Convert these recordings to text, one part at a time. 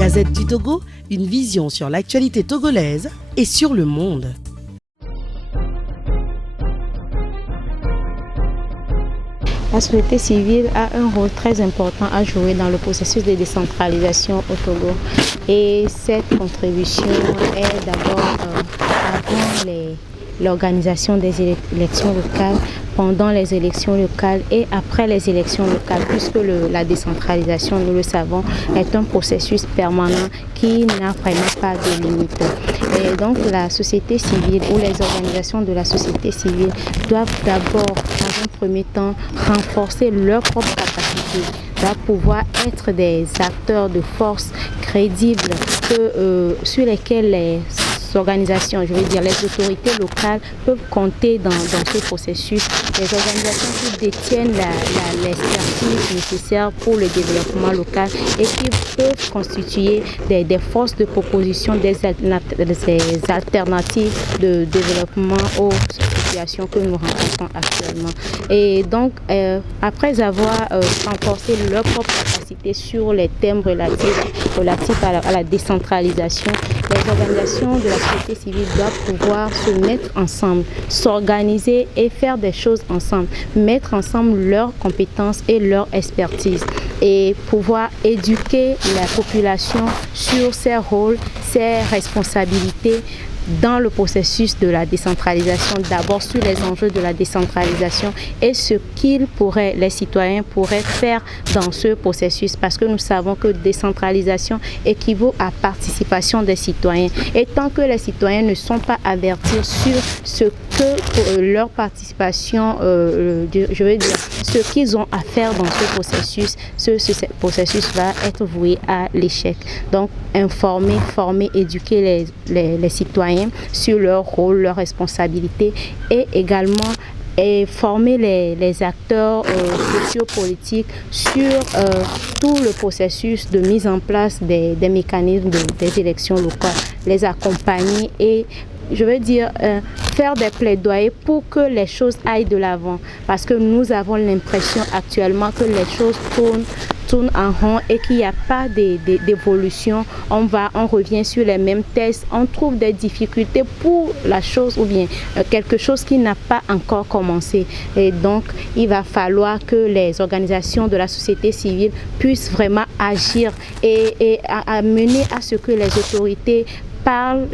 Gazette du Togo, une vision sur l'actualité togolaise et sur le monde. La société civile a un rôle très important à jouer dans le processus de décentralisation au Togo. Et cette contribution est d'abord avant l'organisation des élections locales, pendant les élections locales et après les élections locales, puisque la décentralisation, nous le savons, est un processus permanent qui n'a vraiment pas de limite. Et donc la société civile ou les organisations de la société civile doivent d'abord, dans un premier temps, renforcer leur propre capacité, doivent pouvoir être des acteurs de force crédibles sur lesquels les organisations, je veux dire les autorités locales peuvent compter dans ce processus. Les organisations qui détiennent l'expertise nécessaire pour le développement local et qui peuvent constituer des forces de proposition, des alternatives de développement aux situations que nous rencontrons actuellement. Et donc, après avoir renforcé leur propre capacité sur les thèmes relatifs à la décentralisation, les organisations de la société civile doivent pouvoir se mettre ensemble, s'organiser et faire des choses ensemble, mettre ensemble leurs compétences et leur expertise et pouvoir éduquer la population sur ses rôles, ses responsabilités dans le processus de la décentralisation, d'abord sur les enjeux de la décentralisation et ce les citoyens pourraient faire dans ce processus, parce que nous savons que décentralisation équivaut à participation des citoyens. Et tant que les citoyens ne sont pas avertis sur ce que leur participation, je veux dire, ce qu'ils ont à faire dans ce processus, ce processus va être voué à l'échec. Donc, informer, former, éduquer les citoyens sur leur rôle, leurs responsabilités et également former les acteurs sociopolitiques sur tout le processus de mise en place des mécanismes des élections locales, les accompagner et je veux dire, faire des plaidoyers pour que les choses aillent de l'avant. Parce que nous avons l'impression actuellement que les choses tournent en rond et qu'il n'y a pas d'évolution. On revient sur les mêmes tests, on trouve des difficultés pour la chose ou bien quelque chose qui n'a pas encore commencé. Et donc, il va falloir que les organisations de la société civile puissent vraiment agir et amener à ce que les autorités parlent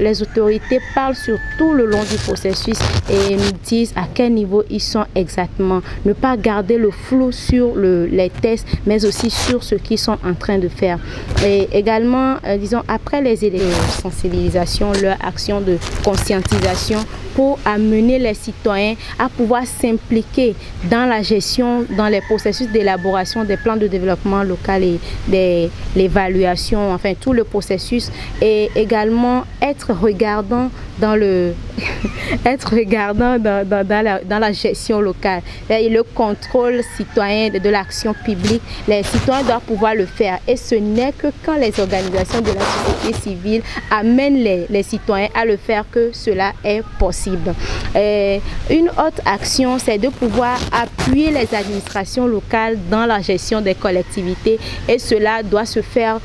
sur tout le long du processus et nous disent à quel niveau ils sont exactement. Ne pas garder le flou sur les tests, mais aussi sur ce qu'ils sont en train de faire. Et également, disons, après les élections de sensibilisation, leur action de conscientisation pour amener les citoyens à pouvoir s'impliquer dans la gestion, dans les processus d'élaboration des plans de développement local et l'évaluation, enfin tout le processus, et également être regardant dans la gestion locale. Et le contrôle citoyen de l'action publique, les citoyens doivent pouvoir le faire. Et ce n'est que quand les organisations de la société civile amènent les citoyens à le faire que cela est possible. Une autre action, c'est de pouvoir appuyer les administrations locales dans la gestion des collectivités. Et cela doit se faire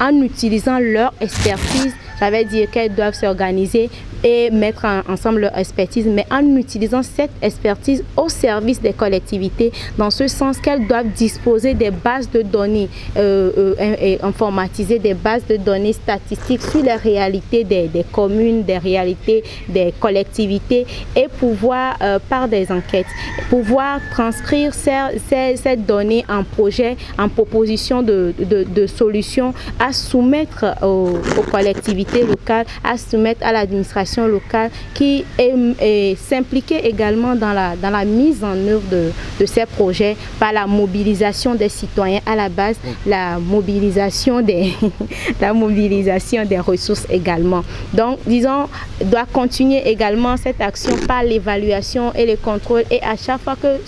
en utilisant leur expertise. Ça veut dire qu'elles doivent s'organiser et mettre ensemble leur expertise, mais en utilisant cette expertise au service des collectivités, dans ce sens qu'elles doivent disposer des bases de données et informatiser des bases de données statistiques sur les réalités des communes, des réalités des collectivités et pouvoir, par des enquêtes, pouvoir transcrire ces données en projet, en proposition de solutions à soumettre aux collectivités locales, à soumettre à l'administration locale qui s'impliquer également dans la mise en œuvre de ces projets par la mobilisation des citoyens à la base, la mobilisation des ressources également. Donc, disons, doit continuer également cette action par l'évaluation et le contrôle et à chaque fois que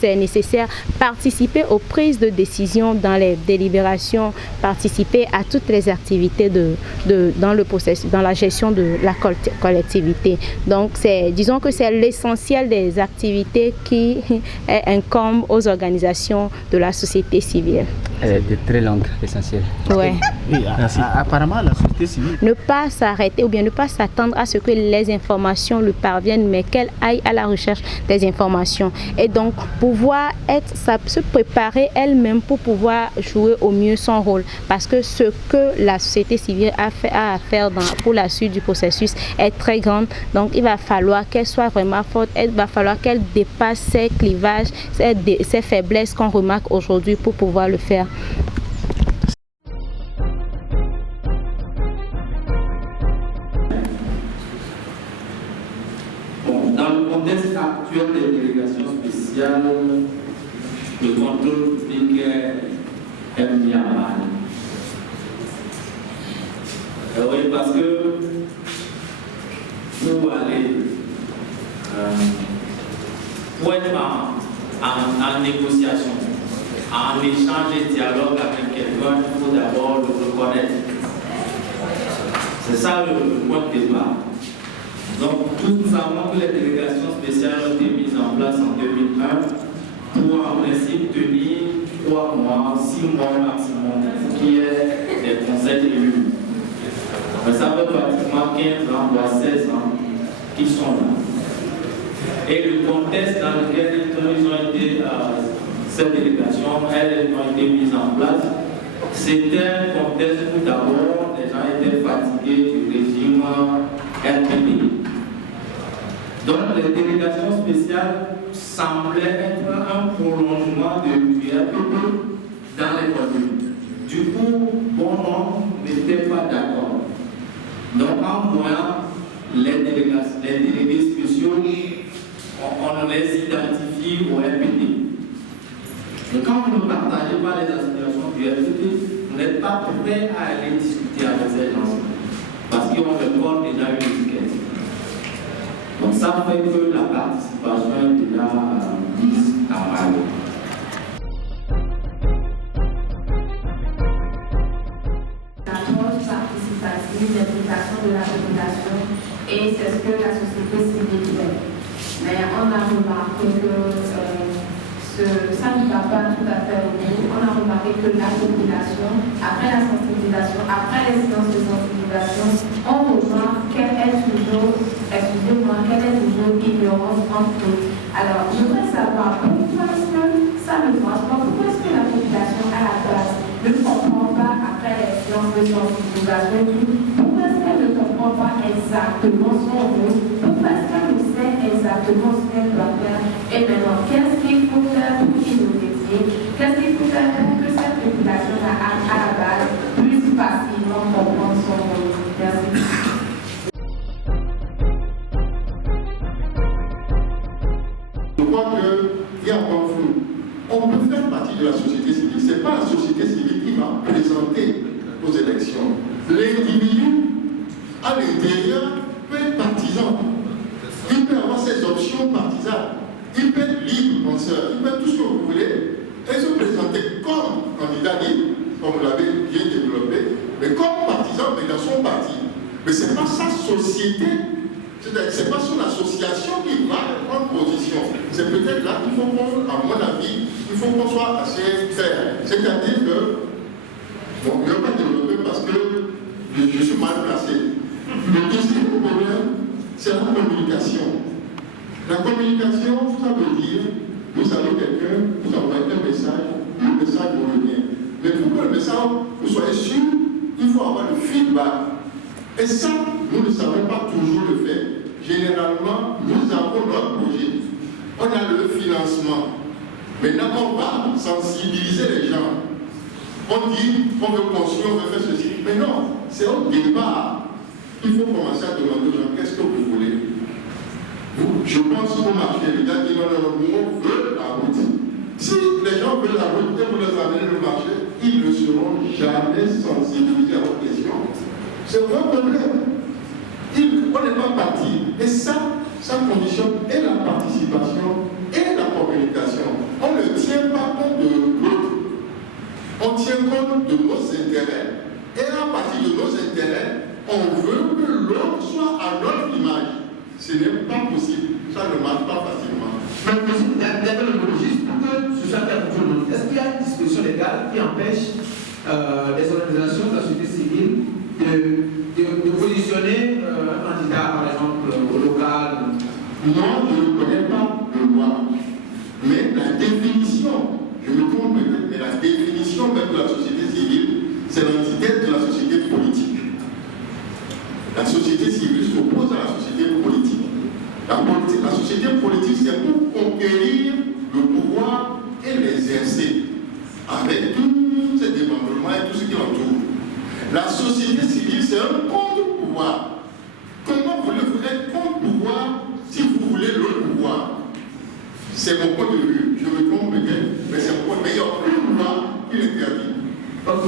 c'est nécessaire, participer aux prises de décision dans les délibérations, participer à toutes les activités dans le processus, dans la gestion de la collectivité. Donc, disons que c'est l'essentiel des activités qui incombe aux organisations de la société civile. De très longue, l'essentiel. Ouais. Et apparemment, la société civile... Ne pas s'arrêter ou bien ne pas s'attendre à ce que les informations lui parviennent, mais qu'elle aille à la recherche des informations. Et donc, pouvoir se préparer elle-même pour pouvoir jouer au mieux son rôle. Parce que ce que la société civile a à faire pour la suite du processus est très grande. Donc, il va falloir qu'elle soit vraiment forte. Il va falloir qu'elle dépasse ses clivages, ses faiblesses qu'on remarque aujourd'hui pour pouvoir le faire. Dans le contexte actuel des délégations spéciales, le contrôle public est mis à mal. Oui, parce que pour aller, pour être en négociation, en échange et dialogue avec quelqu'un, il faut d'abord le reconnaître. C'est ça le point de départ. Donc, tous nous savons que les délégations spéciales ont été mises en place en 2001 pour en principe tenir 3 mois, 6 mois maximum, ce qui est des conseils élus. Mais ça fait pratiquement 15 ans, voire 16 ans qu'ils sont là. Et le contexte dans lequel ils ont été, cette délégation, elles ont été mises en place, c'était un contexte où d'abord les gens étaient fatigués du régime RPD. Donc les délégations spéciales semblaient être un prolongement du RPD dans les communes. Du coup, bon nombre n'étaient pas d'accord. Donc en voyant les délégués spéciaux, on les identifie au RPD. Et quand vous ne partagez pas les aspirations du RPD, vous n'êtes pas prêt à aller discuter avec ces gens. Parce qu'ils ont le corps déjà une étiquette. Donc ça fait que la participation est déjà mise à mal. L'approche participative d'implication de la population, et c'est ce que la société civile fait. Mais on a remarqué que ça ne va pas tout à fait au bout. On a remarqué que la population, après la sensibilisation, après les séances de sensibilisation, on remarque qu'elle est toujours, qu'elle est toujours ignorante entre eux. Alors, je voudrais savoir pourquoi est-ce que ça ne marche pas, pourquoi est-ce que la population à la base ne comprend pas après les séances de sensibilisation, pourquoi est-ce qu'elle ne comprend pas exactement son rôle, pourquoi est-ce qu'elle ne sait exactement ce qu'elle doit faire, et maintenant, qu'est-ce qu'il faut faire pour innover, qu'est-ce qu'il faut faire pour que cette population à la base puisse facilement comprendre son rôle. Merci. Je crois qu'il y a un point flou. On peut faire partie de la société civile. Ce n'est pas la société civile qui va présenter aux élections. L'individu, à l'intérieur, peut être partisan. Il peut avoir ses options partisanes. Il peut être libre penseur. Il peut être tout ce que vous voulez. Et se présenter comme candidat libre, comme vous l'avez bien développé, mais comme partisan, mais dans son parti. Mais ce n'est pas sa société. C'est pas son association qui va prendre position. C'est peut-être là qu'il faut qu'on, à mon avis, il faut qu'on soit assez clair. C'est-à-dire que, bon, je ne vais pas développer parce que je suis mal placé. Le deuxième problème, c'est la communication. La communication, ça veut dire, vous avez quelqu'un, vous envoyez un message, le message vous revient. Mais pour que le message, vous soyez sûr, il faut avoir le feedback. Et ça, nous ne savons pas toujours le faire. Généralement, nous avons notre projet. On a le financement. Maintenant, on va sensibiliser les gens. On dit, on veut construire, on veut faire ceci. Mais non, c'est au départ. Il faut commencer à demander aux gens, qu'est-ce que vous voulez? Je pense qu'au marché, les gars disent, non, on veut la route. Si les gens veulent la route et vous les amenez le marché, ils ne seront jamais sensibilisés à vos questions. C'est un problème. On n'est pas parti. Et ça conditionne et la participation et la communication. On ne tient pas compte de l'autre. On tient compte de nos intérêts. Et à partir de nos intérêts, on veut que l'autre soit à notre image. Ce n'est pas possible. ça ne marche pas facilement. Mais juste pour que ce soit clair pour tout le monde, est-ce qu'il y a une disposition légale qui empêche les organisations de la société civile de positionner un candidat, par exemple, au local? Moi, je ne connais pas de loi, mais la définition, je me trompe peut-être, mais la définition même de la société civile, c'est l'antithèse de la société politique. La société civile s'oppose à la société politique. La société politique, c'est pour conquérir le pouvoir et l'exercer, avec tous ces démembrements et tout ce qui l'entoure. La société civile, c'est un contre-pouvoir. Comment voulez-vous être contre-pouvoir si vous voulez le pouvoir? C'est mon point de vue. Je me trompe peut-être, mais c'est mon point de vue. Mais il y a aucun pouvoir qui l'interdit. Ok.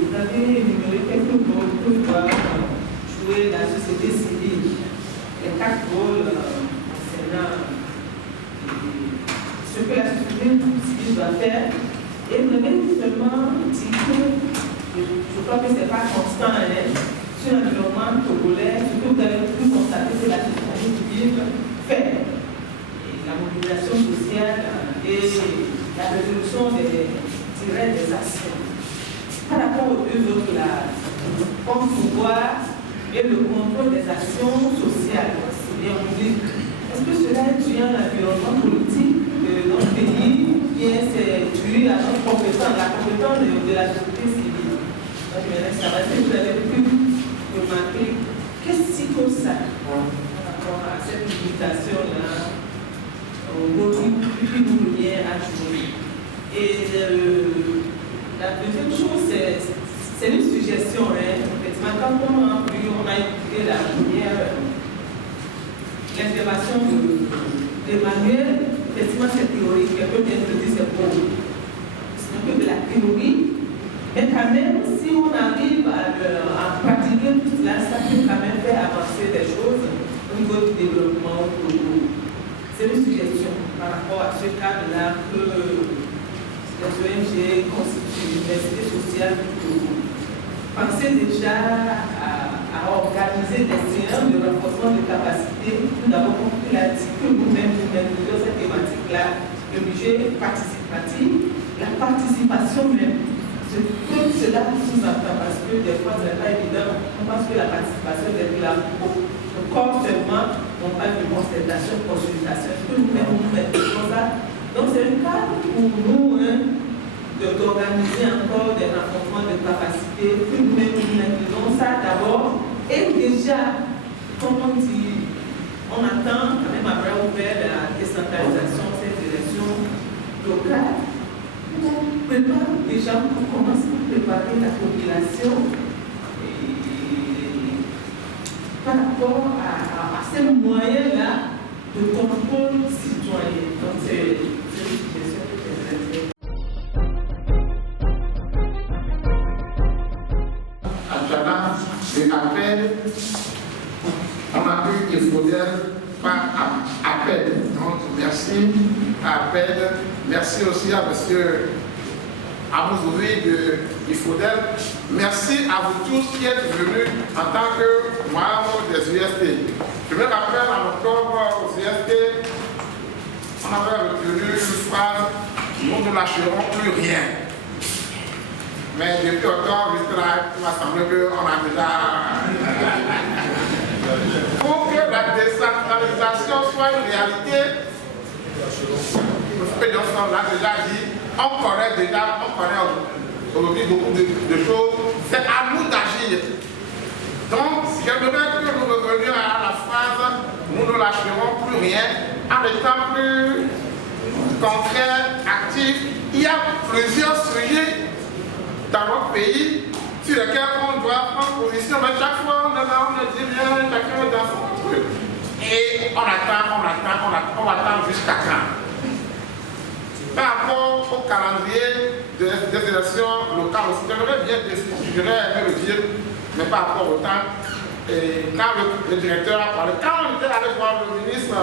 Vous avez énuméré quelques rôles que doit jouer la société civile. Les 4 rôles concernant ce que la société civile doit faire. Et vous avez seulement dit que, je crois que ce n'est pas constant, sur l'environnement togolais, ce que vous avez pu constater, c'est la société civile fait. Et la mobilisation sociale et la résolution des actions. Par rapport aux 2 autres là, comme pouvoir et le contrôle des actions sociales, c'est bien public. Est-ce que cela est dû à l'environnement politique de notre pays ou bien c'est dû à notre compétence, la compétence de la société civile? Donc, est-ce que vous avez pu remarquer qu'est-ce qui cause ça par rapport à cette limitation-là, au rôle qui nous revient à jouer? Et la deuxième chose, c'est une suggestion. Effectivement, quand on a écouté la première l'intervention d'Emmanuel, effectivement, c'est théorique. Quelqu'un vient de dire c'est bon. C'est un peu de la théorie. Mais quand même, si on arrive à pratiquer tout cela, ça peut quand même faire avancer des choses au niveau du développement. C'est une suggestion par rapport à ce cadre-là que les ONG constituent l'université sociale du Togo. Pensez déjà à organiser des séances de renforcement de capacité. Nous avons compris la dit que nous-mêmes dans cette thématique-là, le budget participatif, la participation même. Ce que cela sous-entend, parce que des fois, ce n'est pas évident. On pense que la participation est là pour le corps seulement, on parle de concertation, de consultation. Est-ce que nous-mêmes nous mettons ça? Donc, c'est le cadre pour nous d'organiser encore des renforcements de capacité. Nous-mêmes, nous incluons ça d'abord. Et déjà, comme on dit, on attend quand même après ouvert la décentralisation, cette élection locale. On prépare déjà, on commence à préparer la population par rapport à ces moyens-là de contrôle citoyen. Donc, c'est une suggestion que je vais faire. Appel, on a eu des modèles par appel. Donc, merci à appel. Merci aussi à M. Amouzouri de Ifodel. Merci à vous tous qui êtes venus en tant que membres des UST. Je me rappelle en octobre aux UST, on avait retenu une phrase, nous ne lâcherons plus rien. Mais depuis octobre jusqu'à là, il m'a semblé qu'on a déjà... Pour que la décentralisation soit une réalité, M. Johnson l'a déjà dit, on connaît aujourd'hui beaucoup de choses, c'est à nous d'agir. Donc, j'aimerais que nous revenions à la phrase « nous ne lâcherons plus rien » en étant plus concret, actif. Il y a plusieurs sujets dans notre pays sur lesquels on doit prendre position, mais chaque fois on dit bien, chacun est dans son truc. Et on attend jusqu'à quand? Par rapport au calendrier des élections locales aussi, j'aimerais bien le dire, mais par rapport au temps. Et quand le directeur a parlé, quand on était allé voir le ministre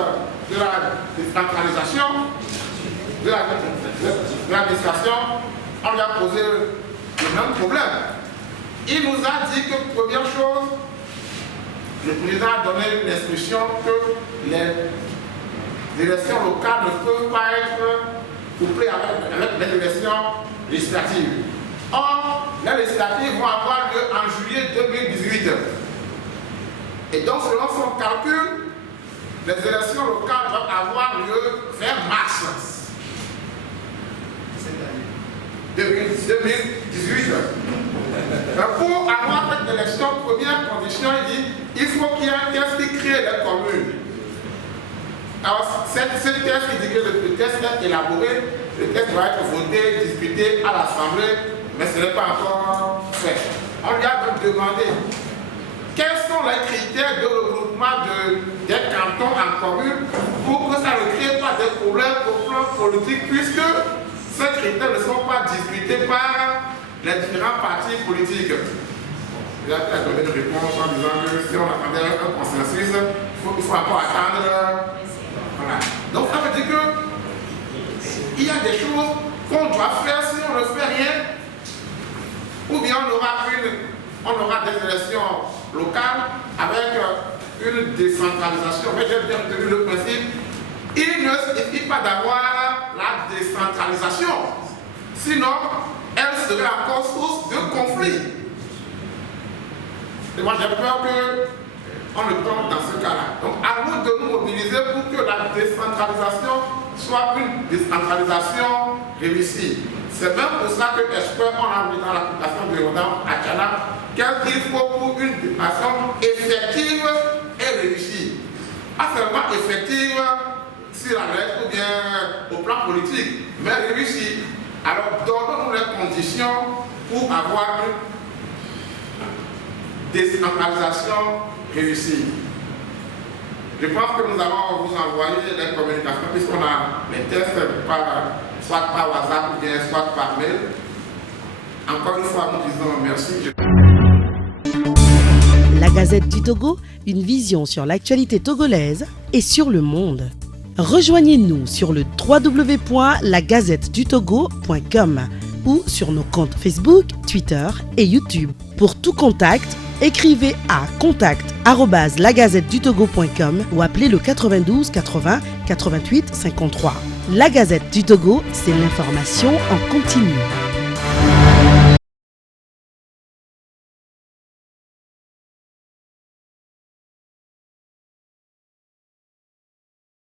de la décentralisation, de l'administration, on lui a posé le même problème. il nous a dit que, première chose, le président a donné une instruction que les élections locales ne peuvent pas être couplées avec les élections législatives. Or, les législatives vont avoir lieu en juillet 2018. Et donc, selon son calcul, les élections locales doivent avoir lieu vers mars 2018. Pour avoir cette élection, première condition, il dit il faut qu'il y ait un test qui crée les communes. Alors, ce test qui dit que le test est élaboré, le test doit être voté, discuté à l'Assemblée, mais ce n'est pas encore fait. On lui a donc demandé quels sont les critères de regroupement des cantons en communes pour que ça ne crée pas de problèmes au plan politique, puisque ces critères ne sont pas discutés par les différents partis politiques. Il a donné une réponse en disant que si on attendait un consensus, il faut encore attendre. Voilà. Donc ça veut dire qu'il y a des choses qu'on doit faire si on ne fait rien, ou bien on aura des élections locales avec une décentralisation. Mais j'ai bien retenu le principe, il ne suffit pas d'avoir la décentralisation, sinon elle serait encore source de conflit. Et moi j'ai peur qu'on le tombe dans ce cas-là. Donc à nous de nous mobiliser pour que la décentralisation soit une décentralisation réussie. C'est même pour ça que l'expert on a mis dans l'application de Rodin à Tchana qu'est-ce qu'il faut pour une décentralisation effective et réussie. Pas seulement effective sur la lettre ou bien au plan politique, mais réussie. Alors donnons-nous les conditions pour avoir une décentralisation réussie. Je pense que nous allons vous envoyer les communications puisqu'on a les tests soit par WhatsApp ou bien soit par mail. Encore une fois, nous disons merci. La Gazette du Togo, une vision sur l'actualité togolaise et sur le monde. Rejoignez-nous sur le www.lagazettedutogo.com ou sur nos comptes Facebook, Twitter et YouTube. Pour tout contact, écrivez à contact@lagazettedutogo.com ou appelez le 92 80 88 53. La Gazette du Togo, c'est l'information en continu.